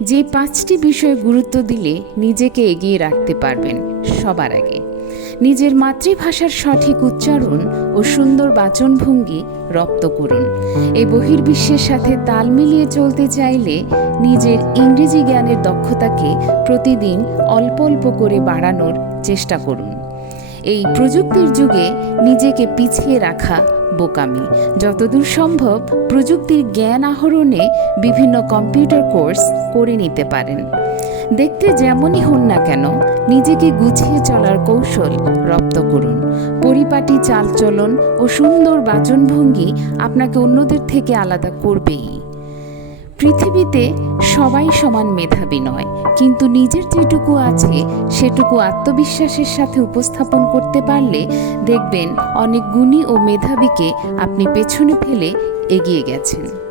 যে 5টি বিষয়ে গুরুত্ব দিলে নিজেকে এগিয়ে রাখতে পারবেন সবার আগে। নিজের মাতৃভাষার সঠিক উচ্চারণ ও সুন্দর বাচনভঙ্গি রপ্ত করুন। এই বহির্বিশ্বের সাথে তাল মিলিয়ে চলতে চাইলে নিজের ইংরেজি জ্ঞানের দক্ষতাকে প্রতিদিন অল্প অল্প করে বাড়ানোর চেষ্টা করুন। এই প্রযুক্তির যুগে নিজেকে পিছিয়ে রাখা বোকামি। যতদূর সম্ভব প্রযুক্তির জ্ঞান আহরণে বিভিন্ন কম্পিউটার কোর্স করে নিতে পারেন। দেখতে যেমনই হন না কেন নিজেকে গুছিয়ে চলার কৌশল রপ্ত করুন। পরিপাটি চালচলন ও সুন্দর বাচনভঙ্গি আপনাকে অন্যদের থেকে আলাদা করবেই। পৃথিবীতে সবাই সমান মেধাবী নয়, কিন্তু নিজের যেটুকু আছে সেটুকু আত্মবিশ্বাসের সাথে উপস্থাপন করতে পারলে দেখবেন অনেক গুণী ও মেধাবীকে আপনি পেছনে ফেলে এগিয়ে গেছেন।